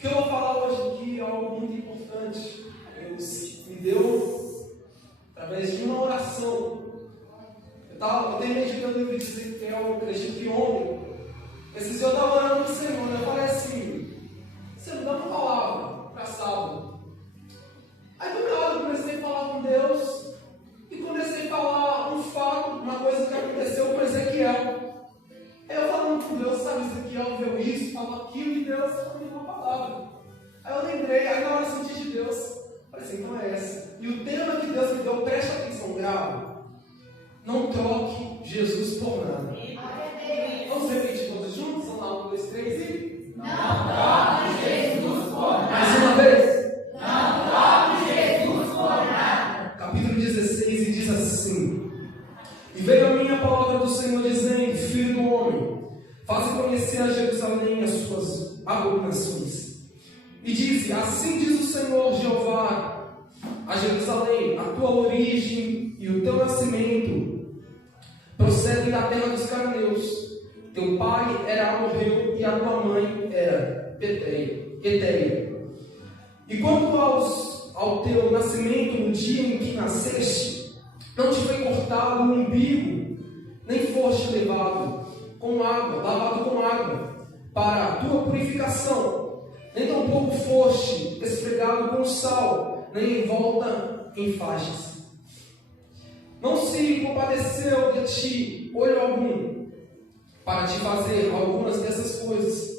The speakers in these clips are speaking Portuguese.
que eu vou falar hoje aqui é algo muito importante. Deus me deu através de uma oração. Eu tenho meditando no livro de Ezequiel, eu acredito que ontem. Esses dias eu estava orando para o Senhor, eu falei assim: Senhor, dá uma palavra para sábado. Aí do nada eu comecei a falar com Deus e comecei a falar um fato, uma coisa que aconteceu com Ezequiel. Aí eu falando com Deus, sabe, Ezequiel viu isso, falou aquilo, e Deus falou uma palavra. Aí eu lembrei, aí na hora eu senti de Deus, falei assim, então é essa. E o tema que Deus me deu, preste atenção, grave: não troque Jesus por nada. Vamos repetir todos juntos? Vamos lá, 1, 2, 3 e... Não troque Jesus por nada. Mais uma vez. Não troque Jesus por nada. Capítulo 16 e diz assim: e veio a minha palavra do Senhor dizendo: filho do homem, faça conhecer a Jerusalém as suas abominações. E diz: assim diz o Senhor Jeová a Jerusalém: a tua origem e o teu nascimento procedem da terra dos cananeus. Teu pai era amorreu e a tua mãe era etéia. E quanto ao teu nascimento, no dia em que nasceste, não te foi cortado o umbigo, nem foste lavado com água, para a tua purificação, nem tampouco foste esfregado com sal, nem envolta em faixas. Não se compadeceu de ti olho algum, para te fazer algumas dessas coisas.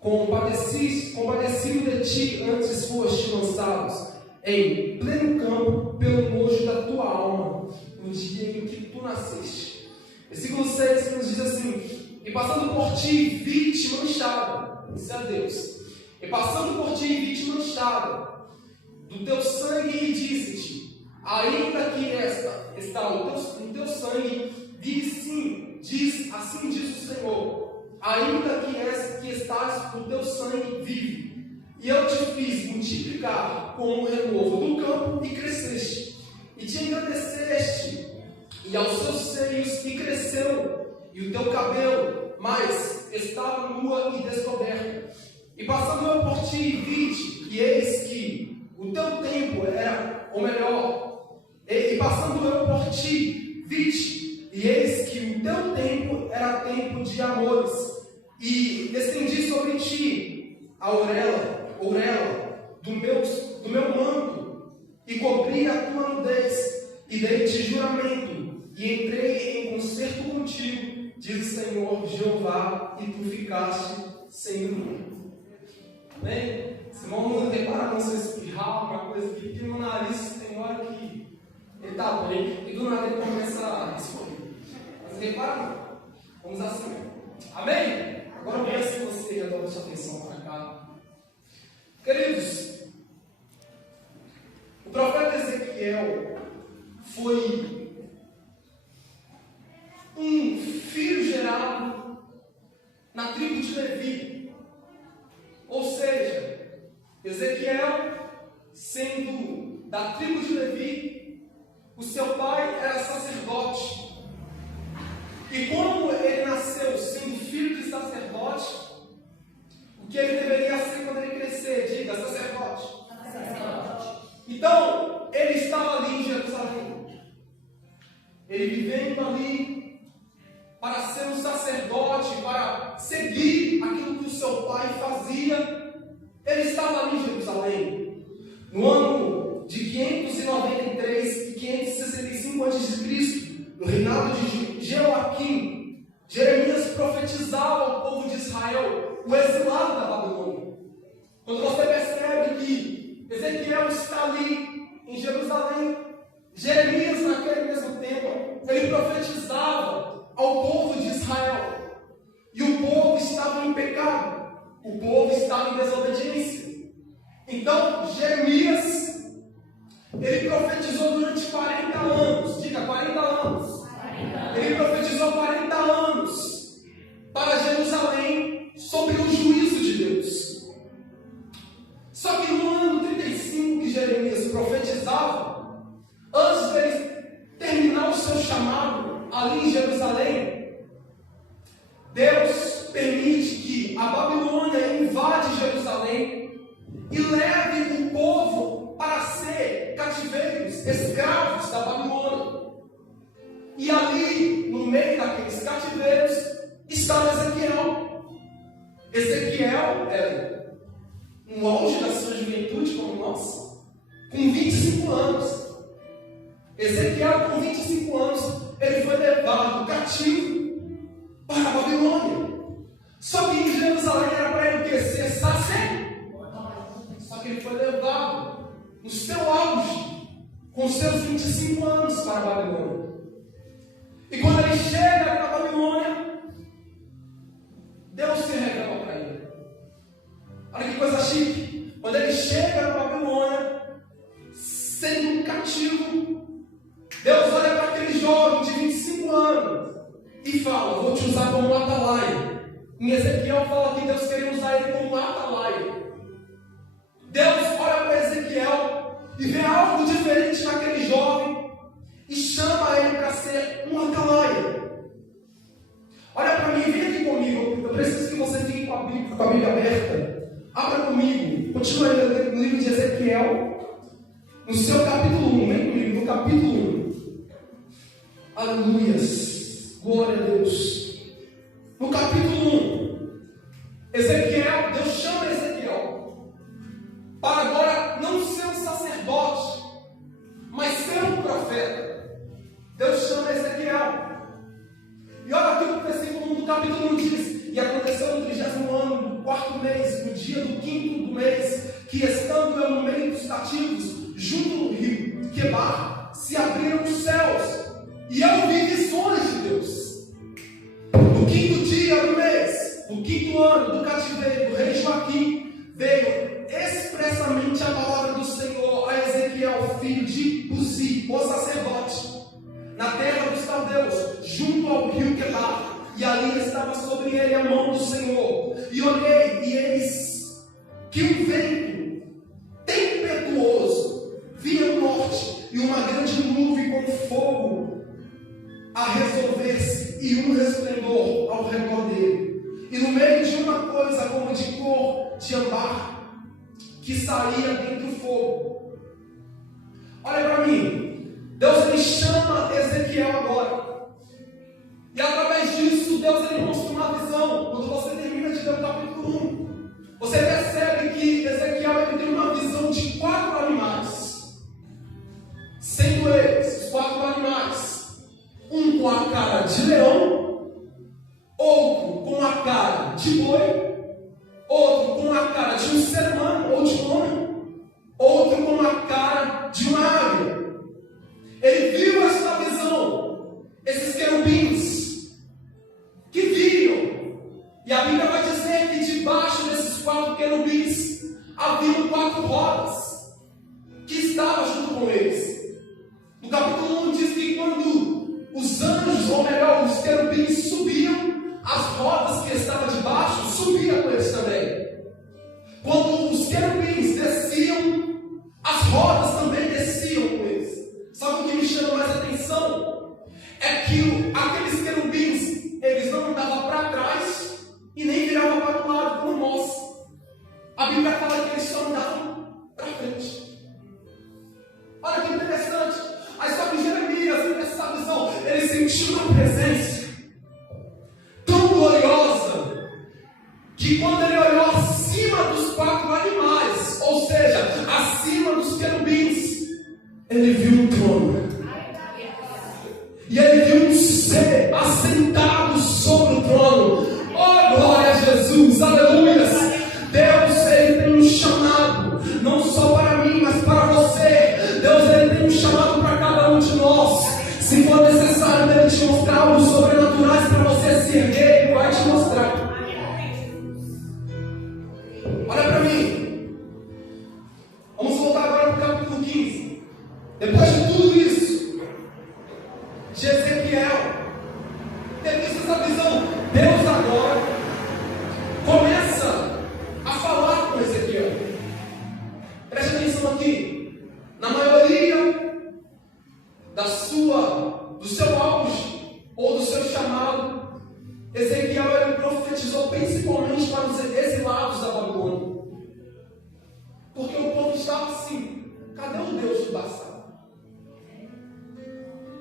Compadecido de ti, antes foste lançados em pleno campo pelo nojo da tua alma, no dia em que tu nasceste. Versículo 6 nos diz assim: e passando por ti vi-te manchada. Isso é Deus. E passando por ti vi-te manchada do teu sangue, e disse-te: ainda que esta está no teu sangue, assim diz o Senhor: ainda que estás no teu sangue, vive. E eu te fiz multiplicar como o renovo do campo, e cresceste, e te engrandeceste, e aos seus seios, e cresceu, e o teu cabelo, mas estava nua e descoberta. E passando eu por ti, vi-te, e eis que o teu tempo era, ou melhor, e passando eu por ti, vi-te, e eis que o teu tempo era tempo de amores, e estendi sobre ti a orelha do meu manto, e cobri a tua nudez, e dei-te juramento, e entrei em concerto contigo, diz o Senhor Jeová, e tu ficaste sem mim. Amém? Esse irmão não repara não se eu espirrar, uma coisa aqui, porque meu nariz tem hora que ele está bem, e do nada ele começa a escorrer. Mas repara não. Vamos assim. Amém? Agora eu peço que você já dê sua atenção para cá. Queridos, o profeta Ezequiel foi um filho gerado na tribo de Levi. Ou seja, Ezequiel, sendo da tribo de Levi, o seu pai era sacerdote. E como ele nasceu sendo filho de sacerdote, o que ele deveria ser quando ele crescer? Diga, sacerdote. Então, ele estava ali em Jerusalém. Ele vivendo ali para ser um sacerdote, para seguir aquilo que o seu pai fazia. Ele estava ali em Jerusalém. No ano de 593 e 565 a.C., no reinado de Jeoaquim, Jeremias profetizava ao povo de Israel, o exilado da Babilônia. Quando você percebe que Ezequiel está ali em Jerusalém, Jeremias, naquele mesmo tempo, ele profetizava ao povo de Israel. E o povo estava em pecado, o povo estava em desobediência. Então, Jeremias, ele profetizou durante 40 anos. Diga, 40 anos. Ele profetizou 40 anos para Jerusalém sobre o juízo de Deus. Só que no ano 35 que Jeremias profetizava, antes dele terminar o seu chamado ali em Jerusalém, Deus permite que a Babilônia invade Jerusalém e leve o povo para ser cativeiros, escravos da Babilônia. E ali, no meio daqueles cativeiros, estava Ezequiel. Ezequiel era um auge da sua juventude como nós, com 25 anos. Ezequiel, com 25 anos, ele foi levado cativo para a Babilônia. Só que em Jerusalém era para ele o quê? Ser sacerdote. Só que ele foi levado no seu auge, com seus 25 anos, para a Babilônia. E quando ele chega para a Babilônia, Deus se revela para ele. Olha que coisa chique. Quando ele chega na Babilônia, sendo um cativo, Deus olha para aquele jovem de 25 anos e fala: vou te usar como atalaia. Em Ezequiel fala que Deus queria usar ele como atalaia. Deus olha para Ezequiel e vê algo diferente naquele jovem e chama ele para ser um atalaia. Olha para mim, vem aqui comigo. Eu preciso que você fique com a Bíblia aberta. Abra comigo. Continue lendo no livro de Ezequiel, no seu capítulo 1. Vem comigo, no capítulo 1. Aleluias. Glória a Deus. No capítulo 1, Ezequiel, Deus chama Ezequiel para agora não ser um sacerdote, mas ser um profeta. Deus chama Ezequiel. E olha aqui o versículo 1 do capítulo 1 diz: e aconteceu no 30º ano, do 4º mês, no dia do 5º do mês, que estando eu no meio dos cativos, junto no rio Quebar, se abriram os céus, e eu vi visões de Deus. No 5º dia do mês, no 5º ano do cativeiro, do rei Joaquim, veio expressamente a palavra do Senhor a Ezequiel, filho de Buzi, o sacerdote, na terra dos caldeus, junto ao rio Quebar, e ali estava sobre ele a mão do Senhor. E olhei, e eis que um vento tempestuoso vinha do norte, e uma grande nuvem com fogo a resolver-se, e um resplendor ao redor dele. E no meio de uma coisa como de cor de ambar, que saía dentro do fogo. Olha para mim, Deus ele chama Ezequiel agora. E através disso, Deus ele mostra uma visão. Quando você termina de ler o capítulo 1, você percebe que Ezequiel ele tem uma visão de 4 animais. Sendo eles, os 4 animais, um com a cara de leão, outro com a cara de boi, outro com a cara de um ser humano ou de um homem, outro com a cara de uma águia. Ele viu esta visão, esses querubins que viram, e a Bíblia vai dizer que debaixo desses 4 querubins haviam 4 rodas que estavam junto com eles. No capítulo 1 diz que quando os anjos, ou melhor, os querubins subiam, as rodas que estavam debaixo subiam com eles também. Quando os querubins desciam, as rodas também desciam com eles. Sabe o que me chama mais atenção? É que aqueles querubins, eles não andavam para trás e nem viravam para o lado como nós. A Bíblia fala que eles só andavam para frente. Olha que interessante. Aí só que Jeremias, nessa visão, ele sentiu uma presença tão gloriosa que quando ele olhou acima dos 4 animais, ou seja, acima dos querubins, cadê o Deus do passado?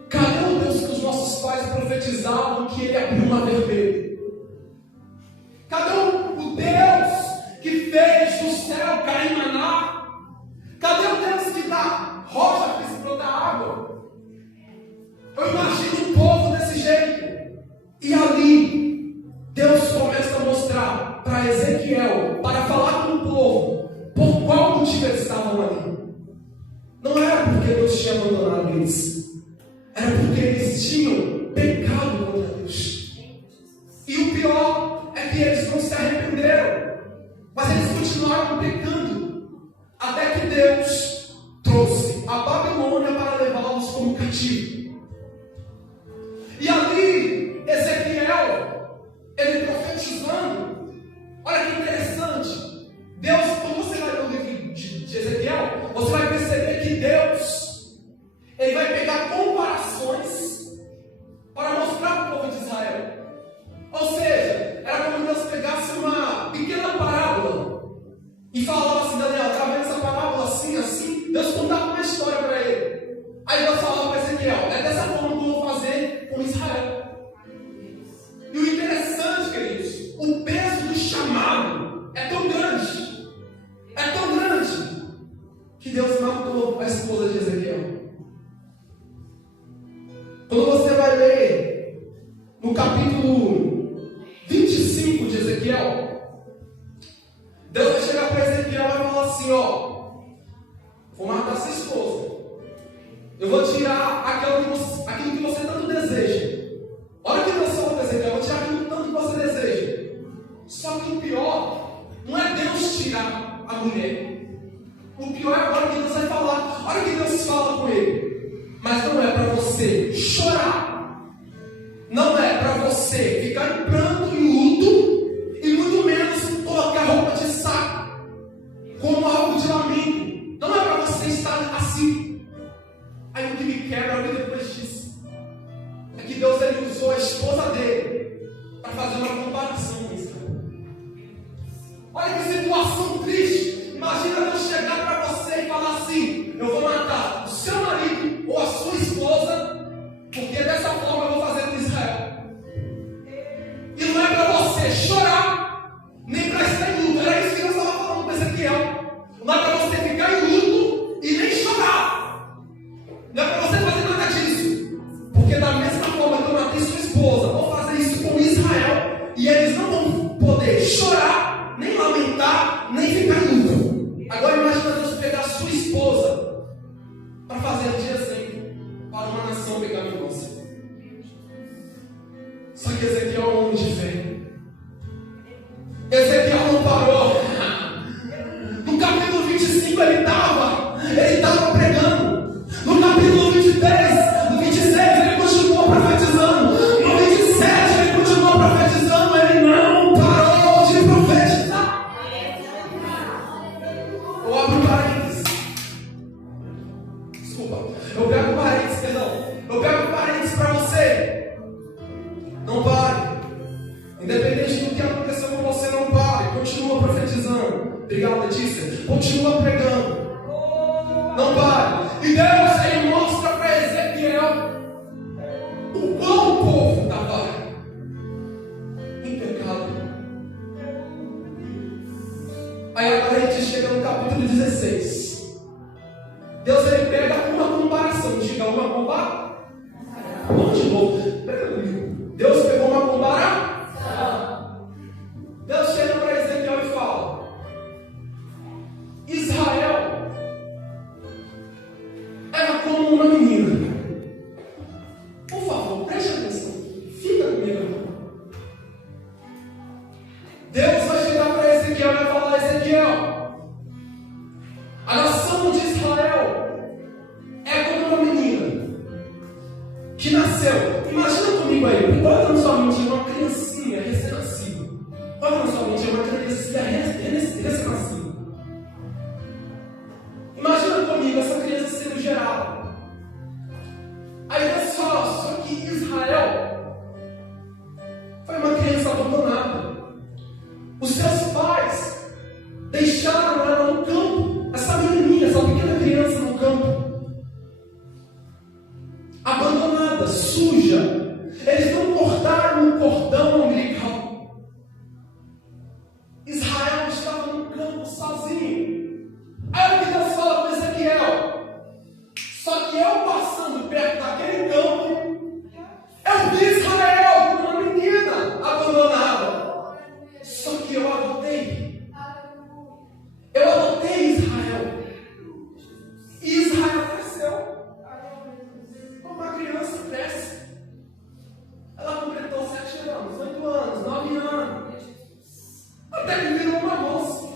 Cadê o Deus que os nossos pais profetizavam que ele abriu o mar vermelho? Cadê o Deus que fez do céu cair maná? Cadê o Deus que dá rocha para se brotar água? Eu imagino o povo desse jeito. E ali, Deus começa a mostrar para Ezequiel, para falar com o povo, por qual motivo eles estavam ali. Não era porque Deus tinha abandonado eles. Era porque eles tinham pecado contra Deus. E o pior é que eles não se arrependeram. Mas eles continuaram pecando. Até que Deus trouxe a Babilônia para levá-los como cativo. E ali, Ezequiel, ele profetizando. Olha que interessante. Deus, quando você vai ler o livro de Ezequiel, você vai perceber que Deus, ele vai pegar comparações para mostrar para o povo de Israel. Ou seja, era como Deus pegasse uma pequena parábola e falava assim: Daniel, está vendo essa parábola assim, assim? Deus contava uma história para ele. Aí Deus falava para Ezequiel: é dessa forma que eu vou fazer com Israel. E o interessante, queridos, o peso do chamado é tão grande, que Deus matou a esposa de Ezequiel. Quando você vai ler no capítulo 25 de Ezequiel, Deus vai chegar para Ezequiel e vai falar assim: ó, vou matar sua esposa, eu vou tirar aquilo que você tanto deseja. Olha que Deus falou para Ezequiel: eu vou tirar aquilo tanto que você deseja. Só que o pior não é Deus tirar a mulher. O pior é agora que Deus vai falar. Olha que Deus fala com ele: mas não é para você chorar, não é para você ficar em pranto e luto, e muito menos colocar roupa de saco como algo de lamento. Não é para você estar assim. Aí o que me quebra é o que depois disso é que Deus, ele usou a esposa dele para fazer uma comparação com Israel. Olha que situação triste. Imagina Deus chegar para você e falar assim: eu vou matar o seu marido ou a sua esposa, porque dessa forma eu vou fazer com Israel. E não é para você chorar, nem para estar em luto. Era isso que Deus estava falando com Ezequiel. Não é para você ficar em luto e nem chorar. Não é para você fazer nada disso. Porque da mesma forma que eu matei sua esposa, vou fazer isso com Israel. E eles não vão poder chorar, nem lamentar, nem ficar em luto. Agora imagina Deus pegar a sua esposa para fazer de exemplo para uma nação pecaminosa. Só que Ezequiel é um homem de fé. Ezequiel não parou. No capítulo 25 ele estava pregando. No capítulo 23, no 26 ele continuou profetizando. No 27 ele continuou profetizando. Ele não parou de profetizar. Eu abro parênteses. Desculpa. Eu pego parênteses para você. Não pare. Independente do que aconteceu com você, não pare. Continua profetizando. Obrigado, Letícia. Continua pregando. Não pare. E Deus, ele mostra para Ezequiel o quão o povo estava em pecado. Aí agora a gente chega no capítulo 16. Deus, ele pega uma comparação. Diga uma comparação. Vamos de novo. Deus pegou uma comparação. Deus chega para Ezequiel e fala: Israel era como uma menina. Por favor, preste atenção. Fica comigo. Deus vai chegar para Ezequiel e vai falar: Ezequiel, a nação de Israel é como uma menina não sozinho. Aí o que Deus fala para Ezequiel? Só que eu passando perto daquele campo, eu vi Israel com uma menina abandonada. Só que eu adotei. Eu adotei Israel. E Israel cresceu. Como uma criança cresce. Ela completou 7 anos, 8 anos, 9 anos. Até que virou uma moça.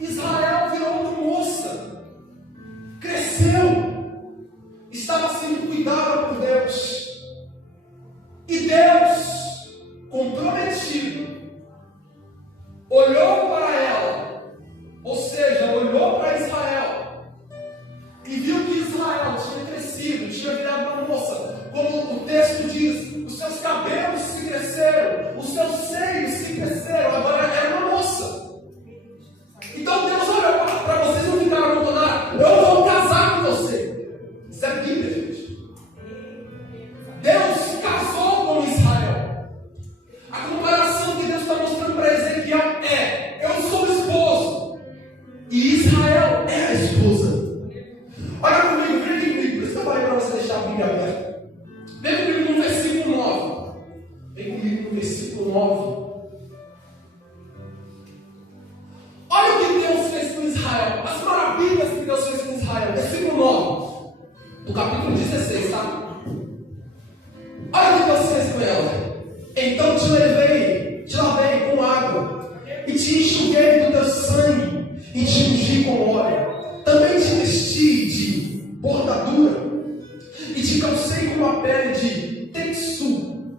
Israel virou uma moça. Cresceu. Estava sendo cuidada por Deus. E Deus, comprometido, olhou para ela. Ou seja, olhou para Israel. E viu que Israel tinha crescido, tinha virado uma moça. Como o texto diz, os seus cabelos se cresceram, os seus seios se cresceram, agora era uma moça. Então Deus olha para vocês não ficarem abandonados. Eu vou casar com você. Isso é Bíblia, gente. Deus casou com Israel. A comparação que Deus está mostrando para Ezequiel é: eu sou o esposo e Israel é a esposa. Olha comigo, vem aqui comigo. Por isso que eu falei para você deixar a Bíblia aberta. Vem comigo no versículo 9. Vem comigo no versículo 9. Olha o que Deus fez com Israel. As maravilhas que Deus fez com Israel. Versículo 9. Do capítulo 16, tá? Olha o que Deus fez com ela. Então te lavei com água, e te enxuguei do teu sangue, e te ungi com óleo. Também te vesti de bordadura, e te calcei com uma pele de teixu,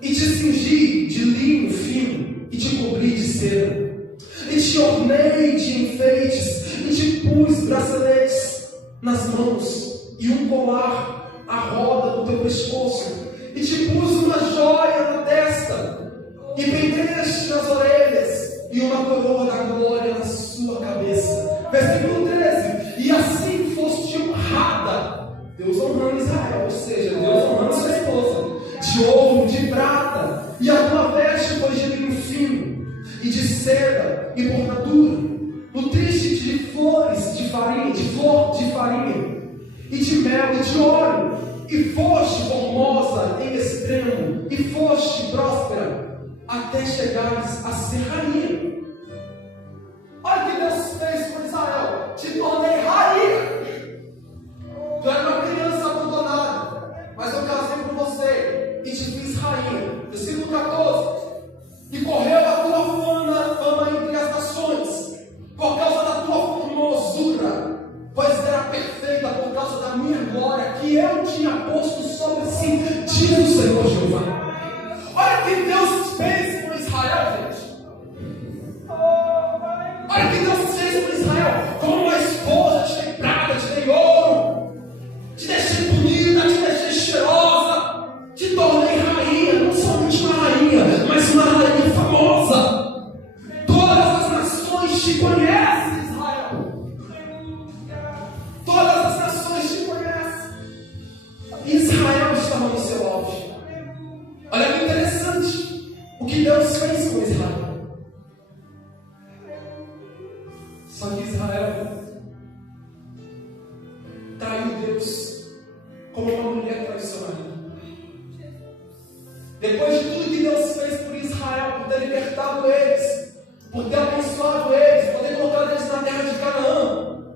e te cingi de linho fino, e te cobri de seda, e te ornei de enfeites, e te pus braceletes nas mãos, e um colar à roda do teu pescoço, e te pus uma joia na testa, e pendeste nas orelhas, e uma coroa da glória na sua cabeça. Versículo 13. E assim foste honrada, Deus honrando Israel, ou seja, Deus honrando sua esposa, de ouro, de prata, e a tua veste foi de linho fino, e de seda, e bordadura, nutriste de flores, de farinha, de flor de farinha, e de mel, e de óleo, e foste formosa em extremo, e foste próspera, até chegares a ser rainha. Olha o que Deus fez com Israel: te tornei rainha. Tu era uma criança abandonada, mas eu casei com você e te fiz rainha. Versículo 14. E correu a tua fama entre as nações, por causa da tua formosura, pois era perfeita por causa da minha glória, que eu tinha posto sobre si, diz o Senhor Jeová. Olha o que Deus fez com Israel, gente. Olha o que Deus fez com Israel. Como uma esposa, te dei prata, te dei ouro, te deixei bonita, te deixei cheirosa, te tornei rainha, não somente uma rainha, mas uma rainha famosa. Todas as nações te conhecem, Israel. Todas as nações te conhecem. Israel estava no seu auge. Olha que interessante o que Deus fez com Israel. Só que Israel traiu Deus como uma mulher traicionada. Depois de tudo que Deus fez por Israel, por ter libertado eles, por ter abençoado eles, por ter colocado eles na terra de Canaã,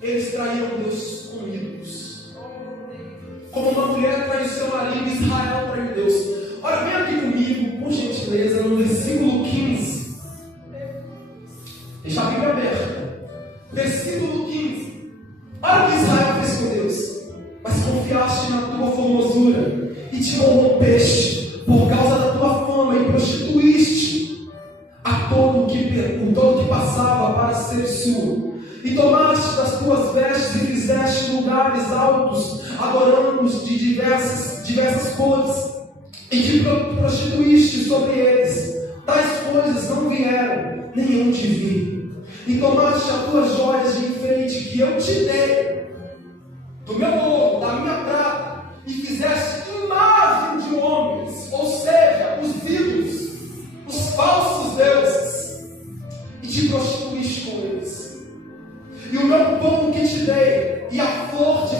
eles traíram Deus com ídolos. Como uma mulher traiu seu marido, Israel traiu Deus. Olha, vem aqui comigo, por gentileza, no versículo 15. Deixa a Bíblia aberta. Versículo 15. Olha o que Israel fez com Deus. Mas confiaste na tua formosura e te corrompeste por causa da tua fama e prostituíste a todo que passava para ser sua. E tomaste das tuas vestes e fizeste lugares altos, adorando-os de diversas cores, e te prostituíste sobre eles. Tais coisas não vieram, nem eu te vi. E tomaste as tuas joias de enfeite que eu te dei, do meu ouro, da minha prata, e fizeste imagem de homens, ou seja, os ídolos, os falsos deuses.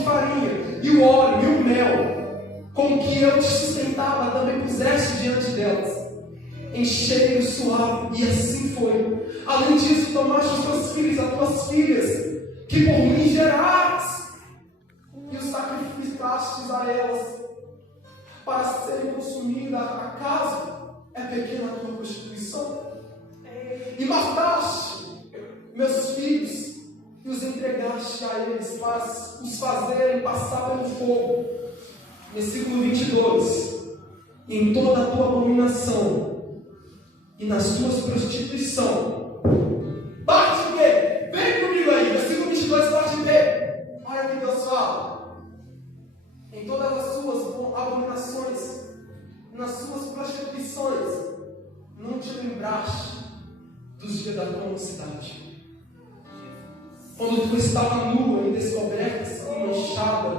farinha, e o óleo, e o mel, com que eu te sustentava, também puseste diante delas. Enchei o suave, e assim foi. Além disso, tomaste os teus filhos, as tuas filhas, que por mim geraste, e os sacrificastes a elas, para serem consumidas. Acaso é pequena a tua constituição? E mataste meus filhos, e os entregaste a eles, para os fazerem passar pelo fogo. Versículo 22. Em toda a tua abominação, e nas tuas prostituição, parte B, vem comigo aí, versículo 22, parte B. Olha o que Deus fala. Em todas as suas abominações, nas suas prostituições, não te lembraste dos dias da tua mocidade, quando tu estava nua e descoberta e manchada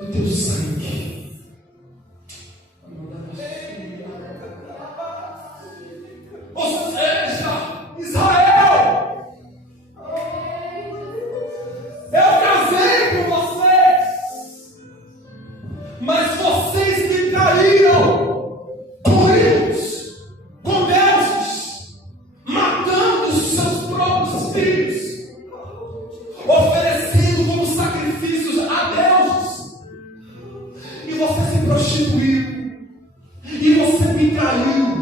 do teu sangue. Ou seja, Israel, eu casei com vocês, mas vocês me traíram com ídolos, com deuses, matando os seus próprios filhos, oferecendo como sacrifícios a deuses, e você se prostituiu, e você me traiu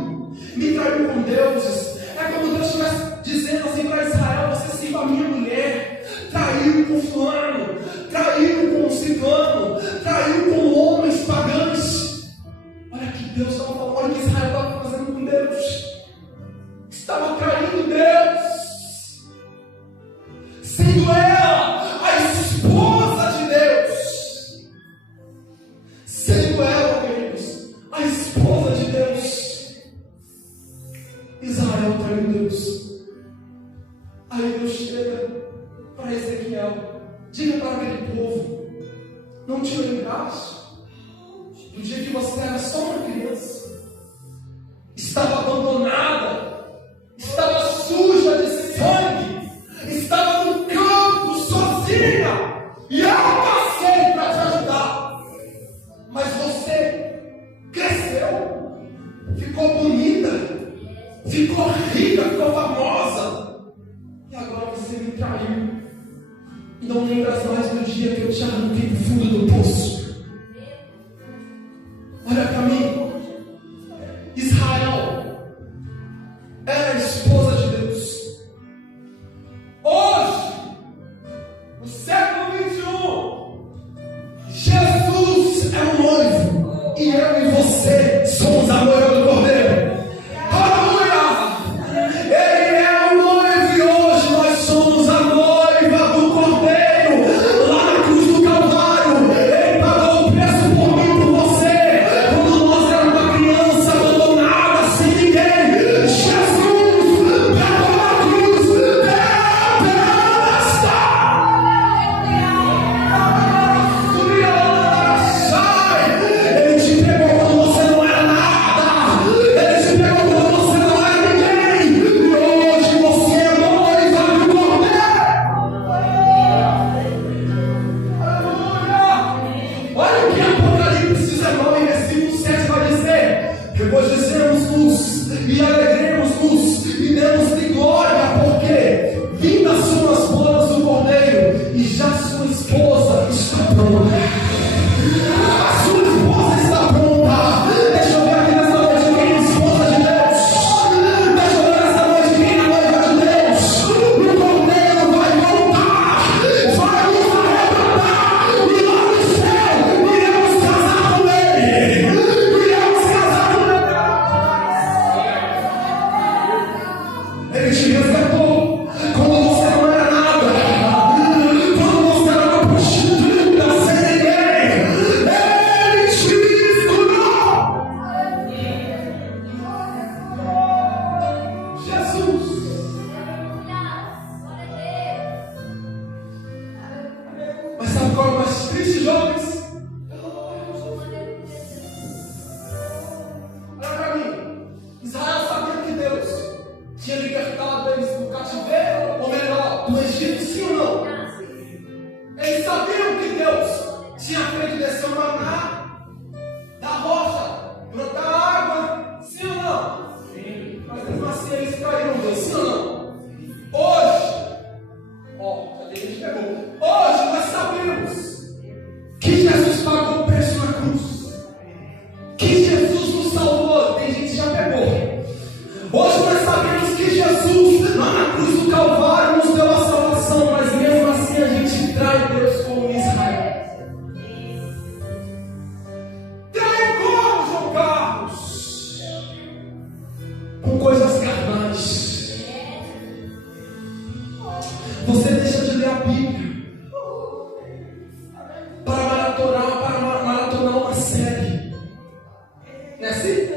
com deuses. É como Deus estivesse dizendo assim para Israel: você sirva a minha mulher, traiu com fulano, traiu com ciclano, traiu com homens pagãos. Olha que Deus estava falando, olha o que Israel estava fazendo com Deus. Estava traindo Deus, sendo ela a esposa de Deus, sendo ela, queridos, a esposa de Deus. Israel traiu Deus. Aí Deus chega para Ezequiel: diga para aquele povo, não te lembraste do dia que você era só uma criança, estava abandonada, estava suja de sangue, estava no campo sozinha, e eu passei para te ajudar, mas você cresceu, ficou bonita, ficou rica, ficou famosa, e agora você me traiu, e não lembras mais do dia que eu te arranquei do fundo do poço. Olha para mim, Israel era a esposa de Deus. Hoje, no século 21, Jesus é o noivo, e eu e você somos a noiva do Cordeiro. tinha libertado eles maná da rocha, brotar água, sim ou não? Sim. Mas mesmo assim eles caíram, Deus, sim ou não? Hoje, já tem gente que pegou. Hoje nós sabemos que Jesus pagou o preço na cruz, que Jesus nos salvou. Tem gente que já pegou. Hoje nós sabemos que Jesus, lá na cruz do Calvário, nos deu a salvação, mas mesmo assim a gente trai Deus como Israel. Trai como, João Carlos? Com coisas carnais. Você deixa de ler a Bíblia para maratonar uma série. Não é assim?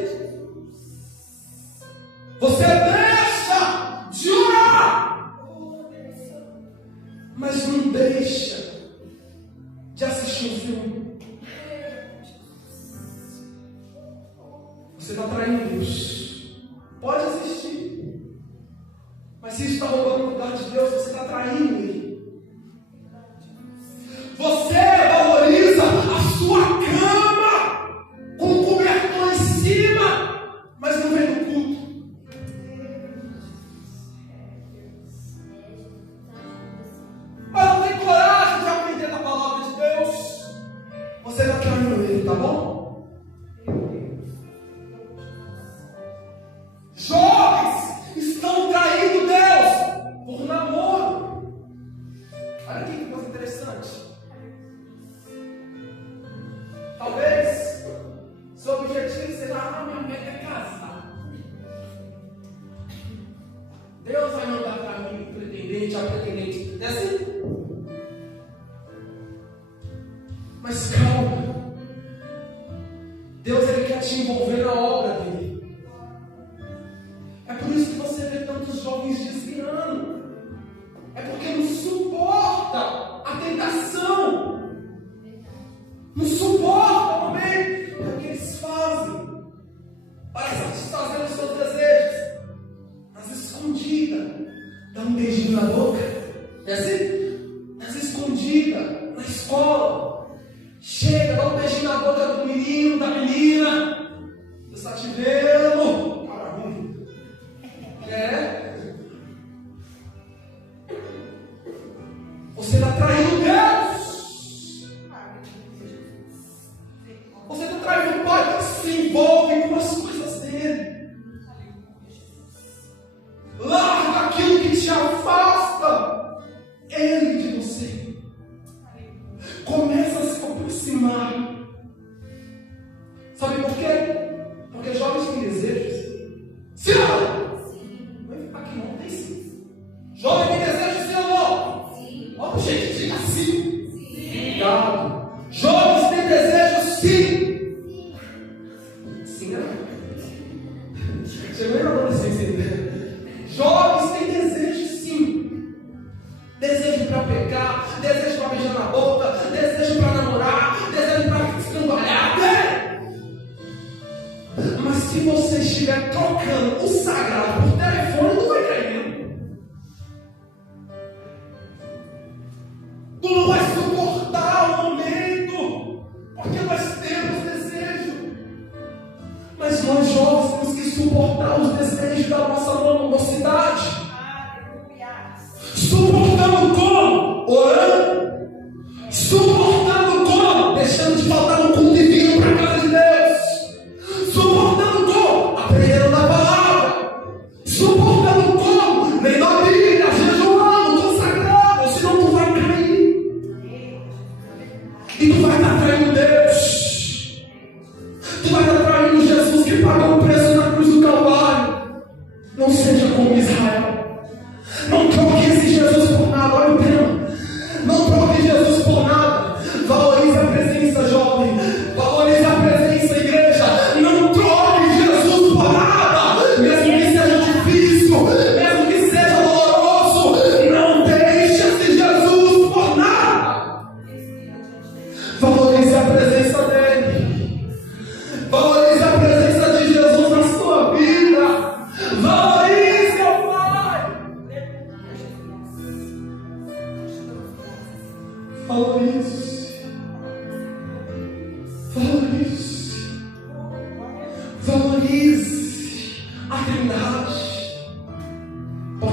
Você deixa de orar, mas não deixa de assistir um filme. Você está traindo Deus. Pode assistir, mas se está roubando o lugar de Deus, você está traindo Ele. Você valoriza a sua cama com um cobertor em cima, mas não vem no culto. Mas não tem coragem de aprender da palavra de Deus. Você está traindo Ele, tá bom? Jovens estão traindo Deus por namoro. Olha que coisa interessante. Talvez seu objetivo seja: minha meta é casar. Deus vai mandar para mim o pretendente, a pretendente. Não é assim? Mas calma. Deus, Ele quer te envolver na obra dele. É por isso que você vê tantos jovens desviando. É porque não suporta a tentação. Não suporta o momento que eles fazem para satisfazer os seus desejos. Às escondidas, dá um beijinho na boca. É assim? Às escondidas, na escola. Chega, dá um beijinho na boca do menino, da menina. Você está te vendo? Cara ruim. Você está traindo Deus. Você está traindo o Pai que se envolve com as coisas dele. Larga aquilo que te afasta Ele de você. Começa a se aproximar. Sabe por quê? Porque jovens têm desejos. Sim ou não? Aqui não tem sim. Jovem tem desejos, sim ou não? Sim. Ó, gente, diga sim. Sim. Cuidado. Jovens têm desejos, sim. Sim, não? Chegou na adolescência ainda. Jovens têm desejos, sim. Desejo para pecar, desejo para beijar na boca, desejo para namorar, desejo para escandalhar. Mas se você estiver trocando o sagrado por telefone, tu vai cair mesmo. Tu não vai suportar o momento, porque nós temos desejo. Mas nós jovens temos que suportar os desejos da nossa mocidade. Suportando como? Orando. Suportando como? Deixando de faltar no culto e vindo para a casa de Deus. Suportando como? Aprendendo da palavra. Suportando como? Lendo a Bíblia, jejuando, consagrando. Senão tu vai cair. E tu vai estar traindo Deus. Tu vai estar traindo Jesus que pagou o preço na cruz do Calvário. Não seja como Israel. Não troque esse Jesus por nada. Olha o tema. Não troque Jesus por nada. Valorize a presença, jovem. Valorize a presença, igreja. Não troque Jesus por nada. Mesmo que seja difícil, mesmo que seja doloroso, não deixe esse Jesus por nada. Valorize a presença dele. Valorize a presença de Jesus na sua vida. Valorize o Pai.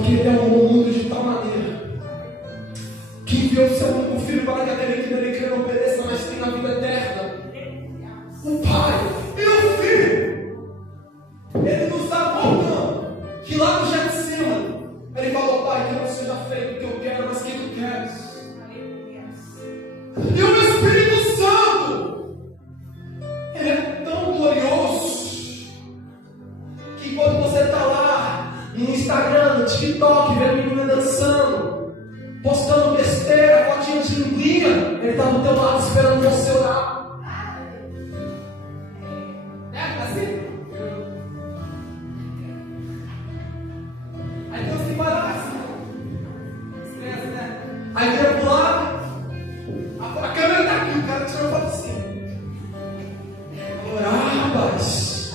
porque Ele amou o mundo de tal maneira que enviou o seu único Filho para que aquele que nele crê não pereça, mas tenha a vida eterna. O Pai e o Filho, Ele nos amou tanto que lá no Getsemane Ele falou: Pai, que não seja feito o que eu quero, mas o que tu queres. E o Espírito Santo, Ele é tão glorioso que quando você está lá no Instagram, no TikTok, vendo a menina dançando, postando besteira, fotinha de linguinha, Ele está do teu lado esperando você orar. É assim? Aí Deus tem parar assim. Esquece, né? Aí vira pro lado, a câmera tá aqui, o cara tirou foto assim. Orar, rapaz.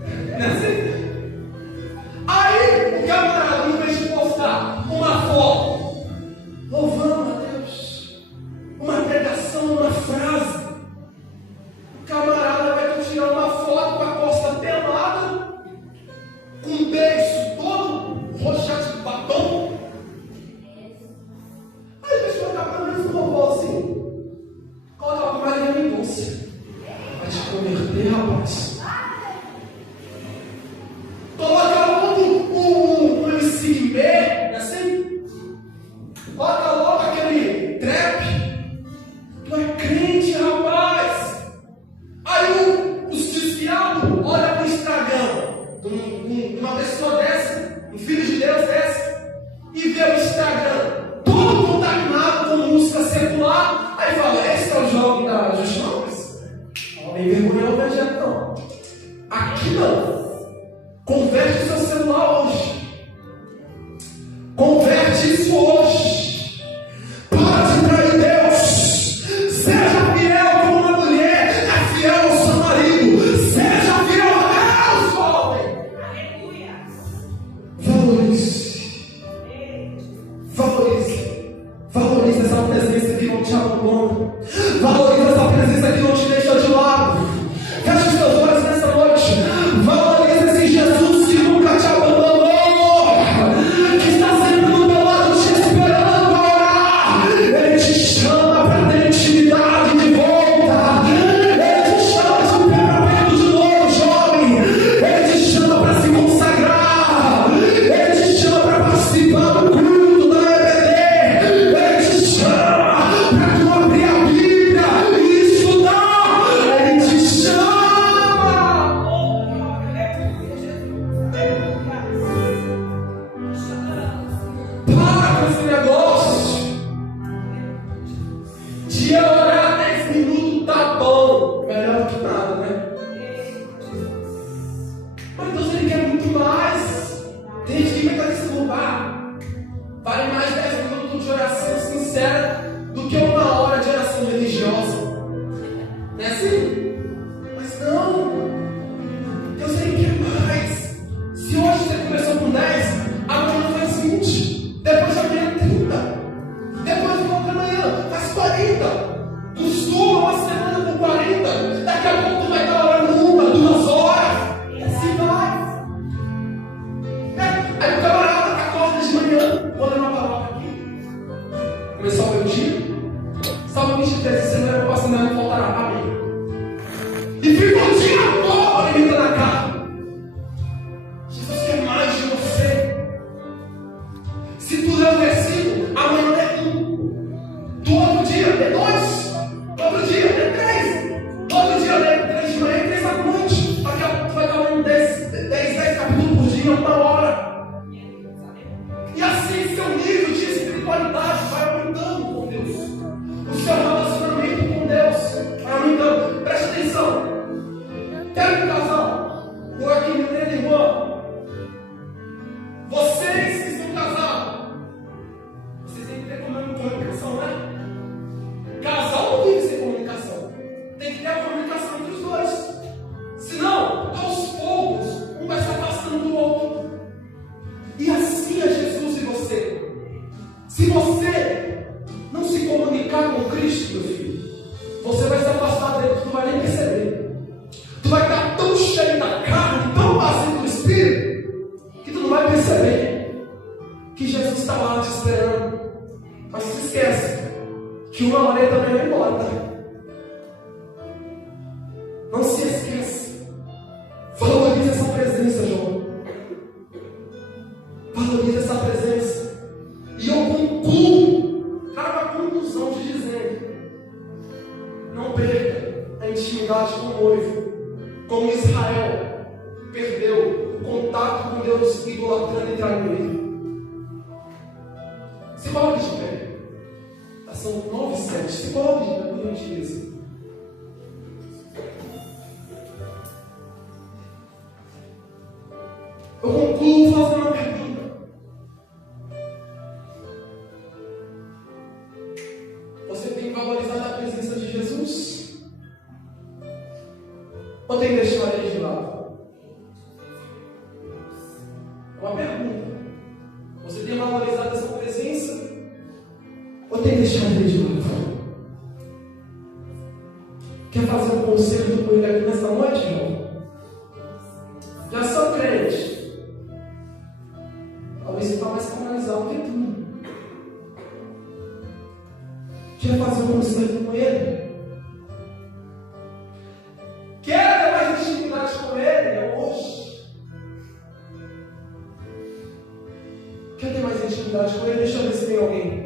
Não é assim? Aí o camarada, em vez de postar uma foto louvando a Deus, uma pregação, uma frase, o camarada vai tirar uma foto com a costa pelada, com o beiço todo roxado de batom. Aí a pessoa está pelo menos no louvor assim, coloca uma Maria Mendonça. Vai te converter, rapaz. Coloca um MC Guimê, assim. Coloca logo aquele trap. Tu é crente, rapaz. Aí os desviados olham para o Instagram, uma pessoa dessa, um filho de Deus dessa, e vê o Instagram todo contaminado com música secular. Aí fala: esse é o jovem da Justinópolis? Não tem vergonha o evangelho, não. Aqui não. Converte seu celular hoje. Converte isso hoje. Para de trair Deus. Seja fiel como uma mulher é fiel ao seu marido. Seja fiel a Deus, jovem. Aleluia. Valorize. Valorize. Valorize essa presença que não te abandona. Valorize essa presença que não te deixa de lado. Feche os seus olhos nessa noite. Valorize esse Jesus que nunca te abandonou, que está sempre do teu lado te esperando para orar. Ele te chama para ter intimidade de volta. Ele te chama de pé para perto de novo, jovem. Ele te chama para se consagrar. Ele te chama para participar do culto da EBD. Ele te chama para tu abrir a Bíblia e estudar. Ele te chama. Para com esse negócio de orar 10 minutos, tá bom. Melhor do que nada, né? Mas Deus, Ele quer muito mais. Tem gente que vai estar nesse lugar. Vale mais 10 minutos de oração sincera do que 1 hora de oração religiosa. Não é assim? Mas não. Deus, Ele quer mais. Se hoje você começou com 10, amanhã faz 20. Depois amanhã 30. Depois de outra manhã faz 40. Costuma uma semana com 40. Daqui a pouco tu vai estar orando 1, 2 horas. E assim vai. Aí o camarada acorda de manhã, vou ler uma palavra aqui. Começou o meu dia. Salmo 23, se não é para passar nada, faltará. Amém. E fica o dia todo alimentando a carne. Jesus quer mais de você. Se tu lê o versículo, amanhã é 1. Do outro dia é 2. Do outro dia é 3. Do outro dia é 3 de manhã e 3 da noite. Daqui a pouco tu vai estar lendo 10 capítulos por dia, 1 hora. E assim seu nível de espiritualidade vai aumentando com Deus. O seu relacionamento com Deus vai aumentando. Preste atenção. Quero um casal. Vou aqui me entender, irmão. Vocês que estão casados, vocês têm que ter comunicação, né? Casal não vive sem comunicação. Tem que ter a comunicação entre os dois. Senão, aos poucos, um vai se afastando do outro. E assim é Jesus e você. Se você não se comunicar com Cristo, meu filho, você vai se afastar dele, tu não vai nem perceber. Tu vai estar tão cheio da carne, tão vazio do Espírito, que tu não vai perceber. está lá te esperando. Mas se esquece que uma hora ele também vai embora, tá? Não se esquece. Valorize essa presença, João. Valorize essa presença. E eu concluo, trago a conclusão de dizendo: não perca a intimidade com o noivo, como Israel perdeu o contato com Deus, idolatrando e traindo ele. Se coloque de pé. São 9:07. Se coloque de pé, por gentileza. Eu concluo fazendo uma pergunta. Você tem valorizado a presença de Jesus? Ou tem deixado ele de lado? É uma pergunta. Você tem valorizado essa presença? Ou tem deixado ele de lado? Quer fazer um conselho com ele aqui nessa noite, irmão? Já sou crente. Talvez você está mais canalizado que tudo. Quer fazer um conselho com ele? Quer ter mais intimidade com ele? É hoje. Quer ter mais intimidade com ele? Deixa eu ver se tem alguém.